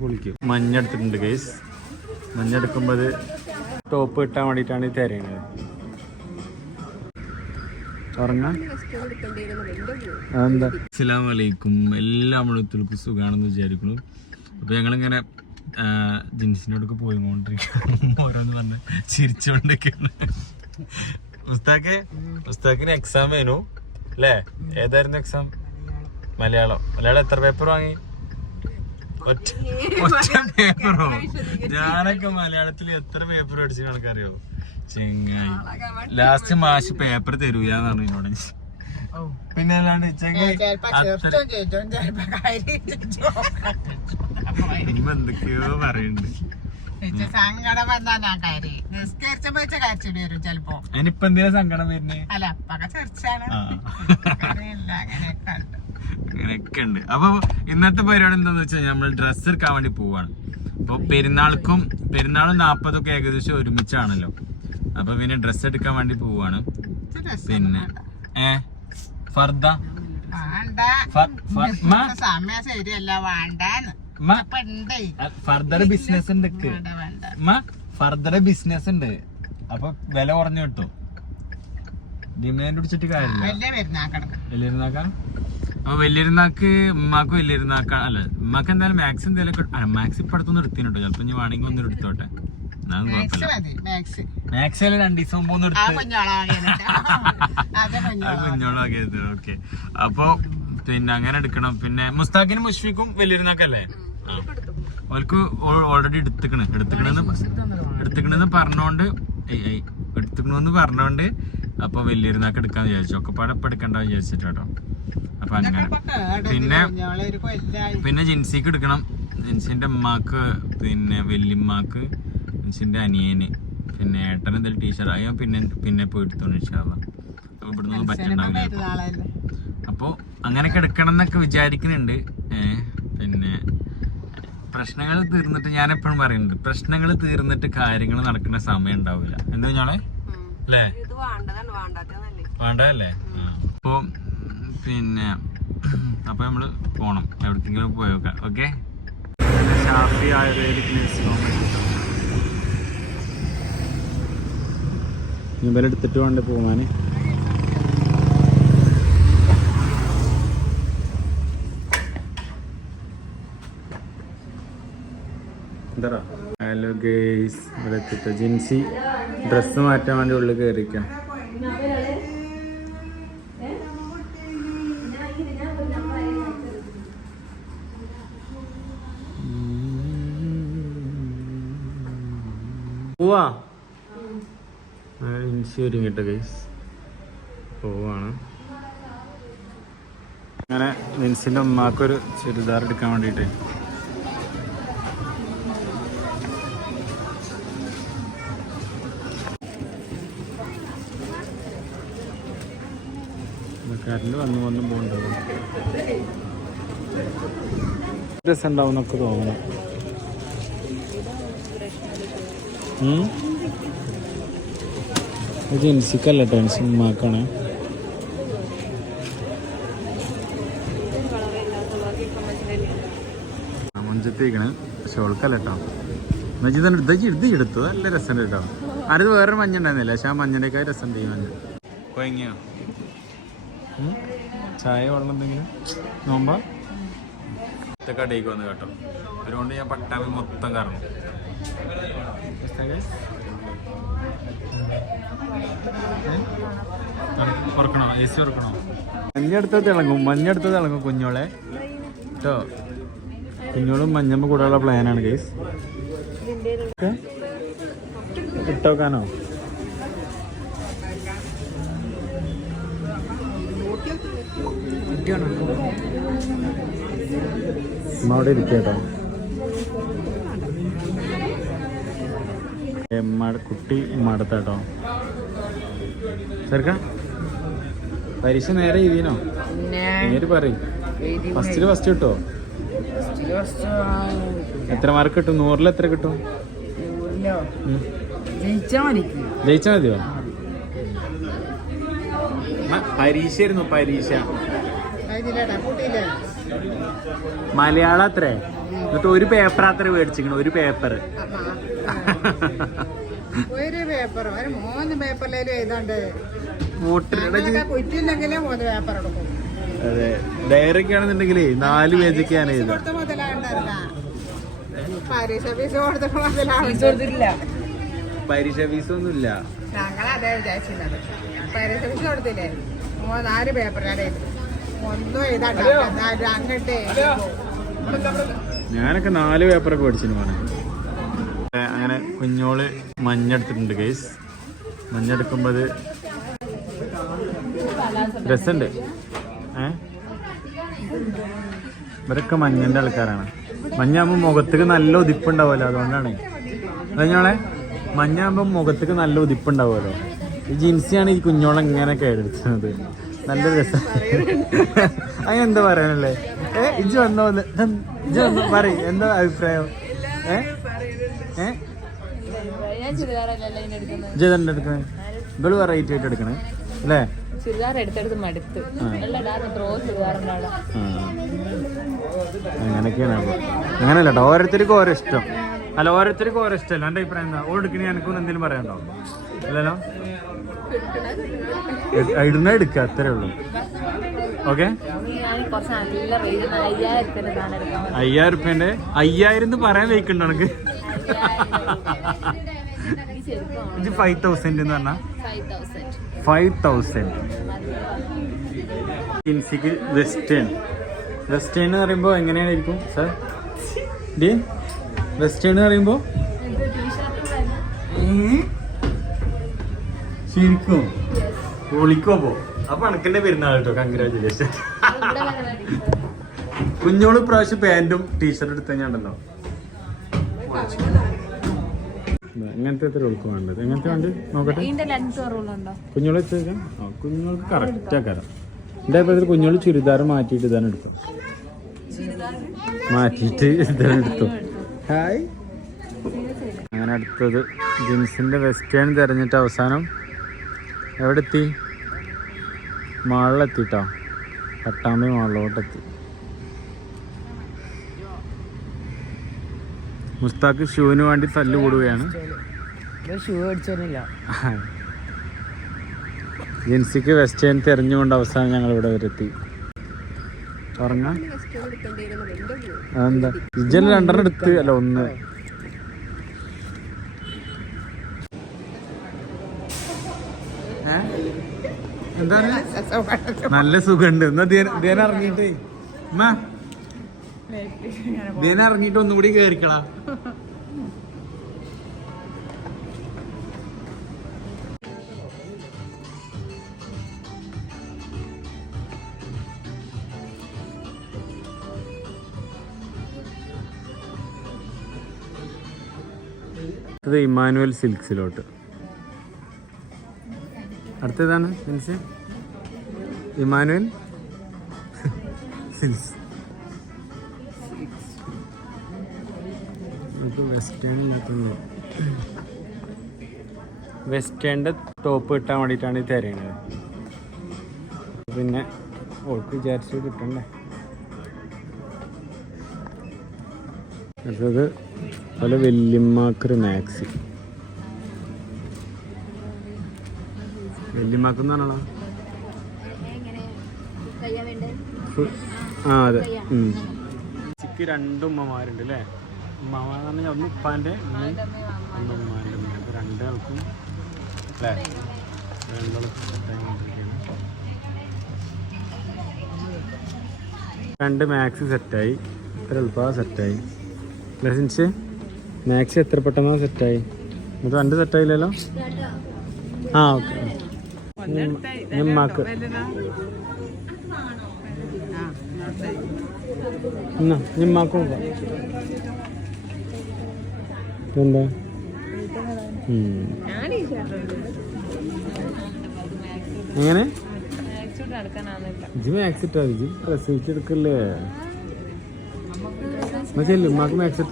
പൊളിക്കും മഞ്ഞ എടുത്തിട്ടുണ്ട് കേസ് മഞ്ഞ എടുക്കുമ്പോൾ ടോപ്പ് കിട്ടാൻ വേണ്ടിയിട്ടാണ് ഈ തിരയണത് അസ്സാം വലൈക്കും എല്ലാ അമ്മളത്തിൽക്കും സുഖാണെന്ന് വിചാരിക്കുന്നു. അപ്പോൾ ഞങ്ങളിങ്ങനെ ജിൻസിനോടൊക്കെ പോയിക്കൊണ്ടിരിക്കുകയാണ്. ഓരോന്ന് പറഞ്ഞ് ചിരിച്ചുകൊണ്ടൊക്കെയാണ് ഉസ്താക്ക് ഉസ്താക്കിന് എക്സാം വേണു. അല്ലേ? ഏതായിരുന്നു എക്സാം മലയാളം. മലയാളം എത്ര പേപ്പർ വാങ്ങി? ഒറ്റ ഒറ്റ പേപ്പറോ ഞാനൊക്കെ മലയാളത്തിൽ എത്ര പേപ്പർ അടിച്ചു ആൾക്കറിയോ ചെങ്ങായി. ലാസ്റ്റ് മാഷ് പേപ്പർ തരൂലെന്ന് പറഞ്ഞു എന്നോട്. പിന്നെ അല്ലാണ്ട് ചെങ്ങായി ഇനിയിപ്പോ എന്തൊക്കെയോ പറയുന്നുണ്ട് സങ്കടം വന്നാ ഞാൻ കയറി നിസ്കരിച്ചപ്പോ വെച്ച കരച്ചിട്ട് വരും ചെലപ്പോ. അതിനിപ്പോ എന്തിനാ സങ്കടം വരുന്നേ? അല്ല അപ്പൊക്കെ ചെറിച്ചാണ് അങ്ങനെയൊക്കെ ഉണ്ട് അപ്പോൾ അപ്പൊ ഇന്നത്തെ പരിപാടി എന്താന്ന് വെച്ചാൽ നമ്മൾ ഡ്രസ്സ് എടുക്കാൻ വേണ്ടി പോവാണ്. അപ്പൊ പെരുന്നാൾക്കും പെരുന്നാളും നാപ്പതൊക്കെ ഏകദേശം ഒരുമിച്ചാണല്ലോ. അപ്പൊ പിന്നെ ഡ്രസ്സ് എടുക്കാൻ വേണ്ടി പോവാണ്. പിന്നെ ഏ? ഫർദ? ഫർദർ ബിസിനസ് ഉണ്ട് ഫർദർ ബിസിനസ് ഉണ്ട് അപ്പൊ വില കുറഞ്ഞു കിട്ടും. ഡിമാൻഡ് പിടിച്ചിട്ട് കാര്യമില്ല. വലിയ പെരുന്നാക്കണം അപ്പൊ വലിയൊരുന്നാക്ക് ഉമ്മാക്ക് വലിയൊരുന്നാക്ക അല്ല ഉമ്മാക്ക് എന്തായാലും മാക്സ് എന്തായാലും മാക്സ് ഇപ്പൊ അടുത്തൊന്നും എടുത്തിട്ടോ ചിലപ്പോ ഇനി വേണമെങ്കിൽ ഒന്നും എടുത്തോട്ടെ. മാക്സ് രണ്ടു ദിവസം മുമ്പ് ഒന്ന് കുഞ്ഞോളാക്കിയത് ഓക്കെ അപ്പൊ പിന്നെ അങ്ങനെ എടുക്കണം. പിന്നെ മുസ്താഖിനും മുഷ്ഫിക്കും വലിയൊരുന്നാക്കല്ലേ? ആ. ഓൾക്ക് ഓൾറെഡി എടുത്തുക്കണ്. എടുത്തുക്കണെന്ന് എടുത്തുക്കണെന്ന് പറഞ്ഞോണ്ട് എടുത്തുക്കണെന്ന് പറഞ്ഞോണ്ട് അപ്പൊ വലിയൊരുന്നാക്ക് എടുക്കാന്ന് വിചാരിച്ചു. ഒക്കെ പാടെ വിചാരിച്ചിട്ടോ അപ്പൊ അങ്ങനെ. പിന്നെ പിന്നെ ജിൻസിക്ക് എടുക്കണം. ജിൻസിന്റെ ഉമ്മാക്ക് പിന്നെ വെല്ലിമ്മാക്ക് ജിൻസിന്റെ അനിയന് പിന്നെ ഏട്ടൻ എന്തെങ്കിലും ടീച്ചർ അയ്യോ പിന്നെ പിന്നെ പോയി എടുത്തോണ്ട് ഇൻഷാല്ലാ. അപ്പൊ ഇവിടുന്ന് പറ്റണ്ടാവില്ല അപ്പോൾ അങ്ങനെയൊക്കെ എടുക്കണം എന്നൊക്കെ വിചാരിക്കുന്നുണ്ട്. പിന്നെ പ്രശ്നങ്ങൾ തീർന്നിട്ട് ഞാൻ എപ്പോഴും പറയുന്നുണ്ട് പ്രശ്നങ്ങൾ തീർന്നിട്ട് കാര്യങ്ങൾ നടക്കുന്ന സമയം ഉണ്ടാവില്ല എന്താ ഞാളെ അല്ലേ? ഇത് അല്ലേ അപ്പൊ വേണ്ടതല്ലേ? അപ്പോൾ പിന്നെ അപ്പോൾ നമ്മൾ പോണം. പോയി നോക്കാം. ഓക്കെ ഷാഫി ആയുർവേദിക് ഇവരെടുത്തിട്ട് വേണ്ട പോകാൻ ഹലോ ഗേസ് ഇവിടെ എത്തിട്ടോ ജിൻസി. ഡ്രസ്സ് മാറ്റാൻ വേണ്ടി ഉള്ളിൽ കയറിക്കാം പോവാ? പോവാണ്. അങ്ങനെ ജിൻസിന്റെ ഉമ്മാക്കൊരു ചുരിദാർ എടുക്കാൻ വേണ്ടിയിട്ട് കറണ്ട് വന്നു വന്നു പോകണ്ടാവും രസം ഉണ്ടാവും എന്നൊക്കെ തോന്നണം ഉം? ഇത് ജിൻസിക്കല്ല ടെൻഷൻ ഉമ്മാക്കാണ്. മഞ്ചത്തേക്കാണ്. പക്ഷെ ഓൾക്കല്ല കേട്ടോ മജി തന്നെ എടുത്ത് ഇത് എടുത്തു നല്ല രസമുണ്ട് കേട്ടോ ആരത് വേറൊരു മഞ്ഞ ഉണ്ടായിരുന്നില്ല. പക്ഷെ ആ മഞ്ഞനേക്കാൾ രസമുണ്ട് ഈ മഞ്ഞ. കൊയങ്ങിയോ? ചായ വെള്ളം എന്തെങ്കിലും? നോമ്പാ? കടയിലേക്ക് വന്ന് കേട്ടോ. അതുകൊണ്ട് ഞാൻ പട്ടാമ്പി മൊത്തം കറങ്ങും ഉറക്കണോ? A C ഉറക്കണോ? മഞ്ഞെടുത്ത തിളങ്ങും മഞ്ഞെടുത്ത തിളങ്ങും കുഞ്ഞോളെ. കേട്ടോ കുഞ്ഞോളും മഞ്ഞമ്മ കൂടെയുള്ള പ്ലാനാണ് കേസ് ഇട്ടോക്കാനോ? അവിടെ ഇരിക്കട്ടോ കുട്ടി മടത്താട്ടോ ചെറുക്ക പരീക്ഷ നേരെ എഴുതിനോ? നേര് പറയും. ഫസ്റ്റിൽ ഫസ്റ്റ് കിട്ടോ? എത്ര മാർക്ക് കിട്ടും? നൂറിൽ എത്ര കിട്ടും. ജയിച്ചാ മതി. ജയിച്ചാ മതിയോ? പരീക്ഷ. ആയിരുന്നു പരീക്ഷ മലയാളം അത്രേ. എന്നിട്ട് ഒരു പേപ്പർ അത്ര മേടിച്ചിരിക്കണം ഒരു പേപ്പർ ഒരു പേപ്പർ ഒരു മൂന്ന് പേപ്പറിലും എഴുതാണ്ട്. വോട്ടർ കുറ്റില്ലെങ്കിലും മൂന്ന് പേപ്പർ എടുക്കും. അതെ. നാല് കൊടുത്ത മുതലാണ്ടായിരുന്ന പരീക്ഷ ഫീസ് കൊടുത്ത മുതലാവില്ല പരീക്ഷ ഫീസ് ഒന്നുമില്ല. ഞങ്ങൾ അതേ വിചാരിച്ചിരുന്നത്. പരീക്ഷ ഫീസ് കൊടുത്തില്ലേ? മൂന്ന് നാല് പേപ്പറാണ് എഴുതി. ഒന്നും എഴുതാണ്ട്. എന്നാലും അങ്ങോട്ട് ഞാനൊക്കെ നാല് പേപ്പറൊക്കെ പഠിച്ചിരുന്നു അങ്ങനെ കുഞ്ഞോൾ മഞ്ഞെടുത്തിട്ടുണ്ട് കേസ് മഞ്ഞെടുക്കുമ്പോൾ രസമുണ്ട് ഏ? ഇവരൊക്കെ മഞ്ഞന്റെ ആൾക്കാരാണ്. മഞ്ഞാകുമ്പോൾ മുഖത്തേക്ക് നല്ല ഉതിപ്പുണ്ടാവുമല്ലോ അതുകൊണ്ടാണ്. കുഞ്ഞോളെ മഞ്ഞാകുമ്പോൾ മുഖത്തേക്ക് നല്ല ഉതിപ്പുണ്ടാവുമല്ലോ. ഈ ജീൻസിയാണ് ഈ കുഞ്ഞോളെ ഇങ്ങനെ കേടെടുക്കുന്നത് നല്ല രസം. അങ്ങനെ എന്താ പറയാനല്ലേ ഏ ഇജ് വന്നോ ഇജ് വന്നോ പറയും. എന്താ അഭിപ്രായം? ഏ? ഇതെന്താ എടുക്കണേ? ഇവൾ വെറൈറ്റി ആയിട്ട് എടുക്കണേ. അല്ലേ? ചുരിദാർ എടുത്തെടുത്ത് മടുത്ത്. അങ്ങനെയൊക്കെയാണ് അങ്ങനെയല്ല കേട്ടോ ഓരോരുത്തർക്കും ഓരോ ഇഷ്ടം. അല്ല ഓരോരുത്തർക്കും ഓരോ ഇഷ്ടമല്ല. എന്റെ അഭിപ്രായം എന്താ? ഓ എടുക്കണേ എനിക്കൊന്നും എന്തെങ്കിലും പറയണ്ടോ അല്ലല്ലോ ഇടുന്ന എടുക്കുക അത്രേ ഉള്ളൂ. ഓക്കെ? അയ്യായിരം റുപ്യന്റെ അയ്യായിരം എന്ന് പറയാൻ വയ്ക്കുന്നുണ്ടോ എനിക്ക് ഇത് ഫൈവ് തൗസൻഡ് എന്ന് പറഞ്ഞാൽ ഫൈവ് തൗസൻഡ് ഇൻസിക്ക് വെസ്റ്റേൺ വെസ്റ്റേൺ എന്ന് പറയുമ്പോൾ എങ്ങനെയായിരിക്കും സാർ ഡി വെസ്റ്റേൺ എന്ന് പറയുമ്പോൾ ശരിക്കും? ഒളിക്കോ പോ. അപ്പൊ അണക്കിന്റെ പെരുന്നാൾ കേട്ടോ കൺഗ്രാചുലേഷൻ കുഞ്ഞോൾ പ്രാവശ്യം പാന്റും ടീഷർട്ട് എടുത്ത കഴിഞ്ഞാണ്ടല്ലോ. എങ്ങനത്തെ എത്ര ഉൾക്ക് വേണ്ടത്? എങ്ങനത്തെ വേണ്ടത് നോക്കട്ടെ. കുഞ്ഞോളെ വെച്ചേക്കാം കുഞ്ഞോൾക്ക് കറക്റ്റ് ആക്കാരം എന്റെ അഭിപ്രായത്തിൽ കുഞ്ഞോൾ ചുരിദാർ മാറ്റിയിട്ട് ഇതാണ് എടുക്കും മാറ്റിയിട്ട് ഇതാണ് എടുത്തു ഹായ് അങ്ങനെ അടുത്തത് ജീൻസിന്റെ വെസ്റ്റേൺ തിരഞ്ഞിട്ട് അവസാനം. എവിടെ എത്തി മാളിലെത്തിട്ടോ? പട്ടാമ്പി മാളിലോട്ടെത്തി. മുസ്താഖ് ഷൂവിന് വേണ്ടി തല്ല് കൂടുകയാണ്. ജിൻസിക്ക് വെസ്റ്റേൺ തെരഞ്ഞുകൊണ്ട് അവസാനം ഞങ്ങൾ ഇവിടെ വരെത്തി. ഉറങ്ങാം. അതെന്താ? രണ്ടെണ്ണം എടുത്ത്. അല്ല ഒന്ന്? എന്താണ് നല്ല സുഖമുണ്ട്. എന്നാ ധ്യാനം ഇറങ്ങിയിട്ടേ. ഉമ്മ. ധ്യാന ഇറങ്ങിട്ട് ഒന്നുകൂടി കേറിക്കളാ ഇമാനുവൽ സിൽക്സിലോട്ട്. അടുത്തതാണ് മീൻസ്? Emmanuel silks. വെസ്റ്റേൺ ഇല്ലാത്തത് വെസ്റ്റേണിന്റെ ടോപ്പ് കിട്ടാൻ വേണ്ടിയിട്ടാണ് ഈ തിരയണത് പിന്നെ ഓൾക്ക് വിചാരിച്ച് കിട്ടണ്ടേ? അടുത്തത് പല വല്യമ്മാക്കൊരു മാക്സി വല്യമ്മാക്കെന്ന് പറഞ്ഞാ ആ അതെ. ചിക്ക് രണ്ടുമ്മമാരുണ്ട് അല്ലേ പറഞ്ഞാൽ ഒന്ന് ഉപ്പാന്റെ ഒന്ന് ഒന്ന് ഉമ്മാന്റെ ഉമ്മ. അപ്പോൾ രണ്ടാൾക്കും അല്ലേ? രണ്ടാൾക്കും സെറ്റായി കൊണ്ടിരിക്കുകയാണ്. രണ്ട് മാക്സ് സെറ്റായി. ഇത്ര എളുപ്പമാണ് സെറ്റായി. ലെസൻസ് മാക്സ് എത്ര പെട്ടെന്നാണ് സെറ്റായി? ഇത് രണ്ട് സെറ്റായില്ലല്ലോ? ആ ഓക്കെ. ഞമ്മാക്ക് നോക്കാം എന്താ. എങ്ങനെ? പ്രസവിച്ച് എടുക്കല്ലേ? ഉമ്മാക്ക് മാക്സ്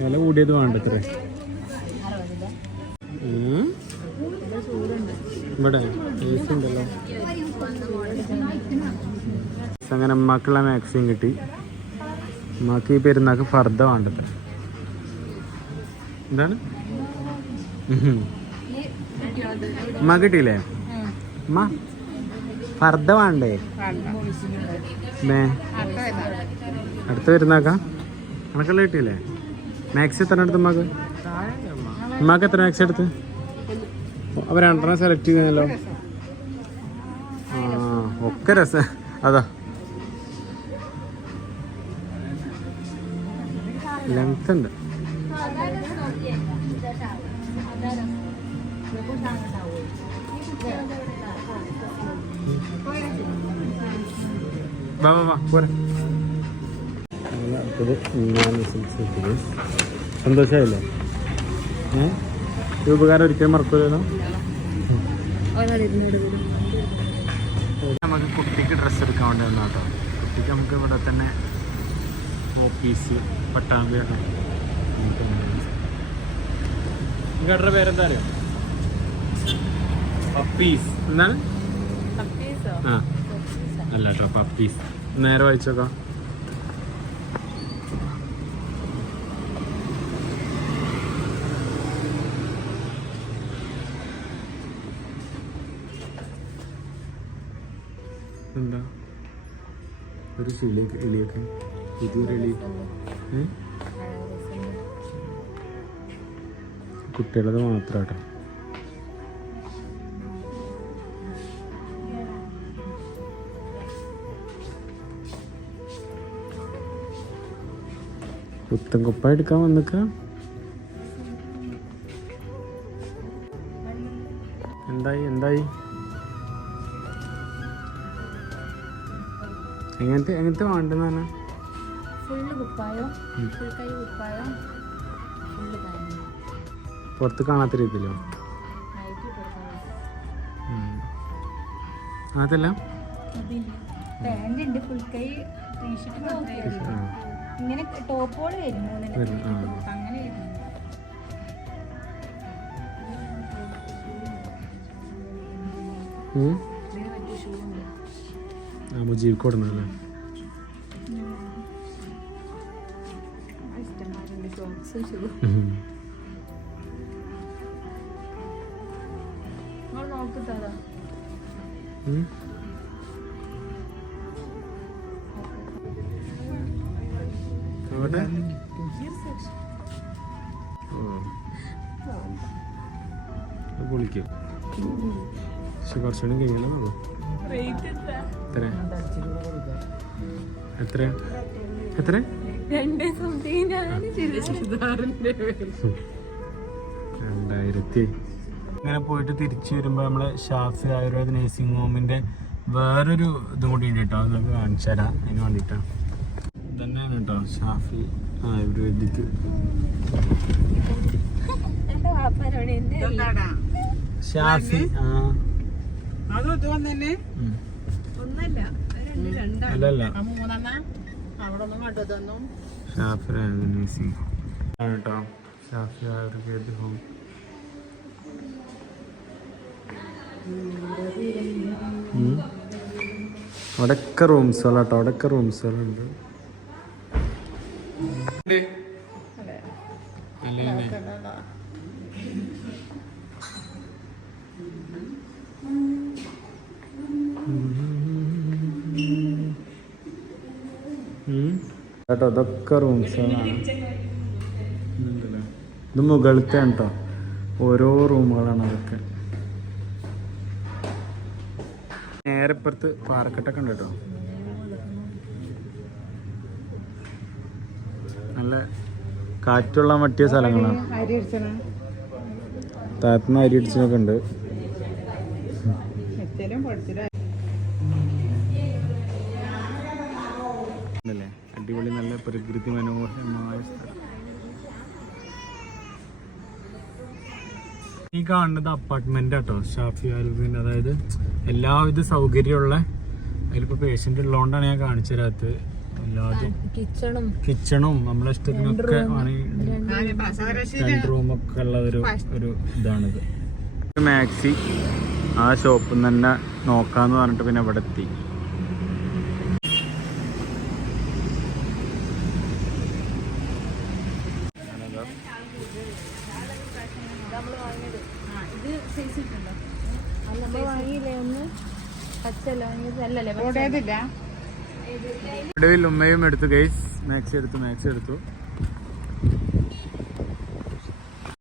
വില കൂടിയത് വേണ്ടത്രേ. ഇവിടെ ഉണ്ടല്ലോ. അങ്ങനെ അമ്മക്കുള്ള മാക്സിം കിട്ടി. അമ്മയ്ക്ക് ഈ പെരുന്നാക്ക് ഫർദ വേണ്ടത്. എന്താണ്? അമ്മ കിട്ടിയില്ലേ? അമ്മ ഫർദ വേണ്ടേ? മേ അടുത്ത പെരുന്നാക്കാ? കണക്കുള്ള കിട്ടിയില്ലേ? മാക്സ് എത്ര എടുത്ത് അമ്മയ്ക്ക് അമ്മയ്ക്ക് എത്ര മാക്സി എടുത്ത്? അവർ സെലക്ട് ചെയ്യുന്നല്ലോ ഒക്കെ രസം അതാ. ലെങ്ത് ഉണ്ട്. വാ വാ വാ പോരെ. അടുത്തത് ഞാൻ സന്തോഷമായില്ലേ? ഏ? ഈ ഉപകാരം ഒരിക്കലും മറക്കൂലോ നമുക്ക് കുട്ടിക്ക് ഡ്രസ്സ് എടുക്കാൻ വേണ്ടി വന്നാട്ടോ കുട്ടിക്ക് നമുക്ക് ഇവിടെ തന്നെ ഓഫീസ് പട്ടാമ്പിയൊക്കെ നിങ്ങളുടെ പേരെന്താ അറിയോ പപ്പീസ്? എന്നാൽ ആ. അല്ല കേട്ടോ പപ്പീസ്. നേരെ വായിച്ചോക്കാം കിളിയൊക്കെ എലിയൊക്കെ? കുട്ടികളത് മാത്രം കേട്ടോ പുത്തൻ കുപ്പ എടുക്കാൻ വന്നിക്ക? എന്തായി എന്തായി? എങ്ങനത്തെ എങ്ങനത്തെ വേണ്ടെന്ന് പറഞ്ഞാൽ പുറത്ത് കാണാത്ത രീതിയിലോ? അതല്ല. ഇങ്ങനെ ടോപ്പുകൾ വരും. അങ്ങനെ വരുന്നുണ്ട് എവിടെ ഓ അത് പൊളിക്കും. പക്ഷെ കുറച്ചുകൂടി കഴിയണമല്ലോ എത്ര എത്ര എത്ര രണ്ടായിരത്തി. ഇങ്ങനെ പോയിട്ട് തിരിച്ചു വരുമ്പോൾ നമ്മളെ ഷാഫി ആയുർവേദ നേഴ്സിംഗ് ഹോമിന്റെ വേറൊരു ഇതും കൂടി ഉണ്ട് കേട്ടോ. അത് നമുക്ക് കാണിച്ചു തരാം. അതിന് വേണ്ടിയിട്ടാണ് തന്നെയാണ് കേട്ടോ ഷാഫി ആയുർവേദിക്ക്. ഷാഫി ആ. അതും ഇത് വന്നെ അല്ലല്ല. ആ ഷാഫി കേട്ടോ. ഷാഫി ഹോം. അവിടെയൊക്കെ റൂംസുകളാട്ടോ അവിടെയൊക്കെ റൂംസുകളുണ്ട് കേട്ടോ അതൊക്കെ റൂംസുകളാണ് ഇതുണ്ടല്ലോ. ഇത് മുകളിലത്തെ കേട്ടോ ഓരോ റൂമുകളാണ് അതൊക്കെ. നേരെ ഇപ്പുറത്ത് പാറക്കെട്ടൊക്കെ ഉണ്ട് കേട്ടോ നല്ല കാറ്റുള്ള മട്ടിയ സ്ഥലങ്ങളാണ്. താഴത്തുനിന്ന് അരി അടിച്ചതൊക്കെ ഉണ്ട്. അല്ലേ അടിപൊളി നല്ല പ്രകൃതി മനോഹരമായ സ്ഥലം. ഈ കാണുന്നത് അപ്പാർട്ട്മെന്റ് ആട്ടോ ഷാഫി ആലുവിന്റെ അതായത് എല്ലാവിധ സൗകര്യമുള്ള അതിലിപ്പോ പേഷ്യന്റ് ഉള്ളതുകൊണ്ടാണ് ഞാൻ കാണിച്ചു തരാത്തത് എല്ലാതും കിച്ചണും കിച്ചണും നമ്മളെ ഇഷ്ടത്തിനൊക്കെ ആണ് രണ്ട് റൂമൊക്കെ ഉള്ള ഒരു ഒരു ഇതാണിത്. മാക്സി ആ ഷോപ്പിൽ നിന്ന് തന്നെ നോക്കാന്ന് പറഞ്ഞിട്ട് പിന്നെ ഇവിടെ എത്തി ഇത് സൈസ് കിട്ടുണ്ടോ നമ്മൾ വാങ്ങിയില്ലേ ഒന്ന് പച്ചല്ല വാങ്ങിയത് അല്ലല്ലേ കൂടേതില്ല ഒടുവിൽ ഉമ്മയും എടുത്തു ഗൈസ് മാക്സി എടുത്തു മാക്സി എടുത്തു.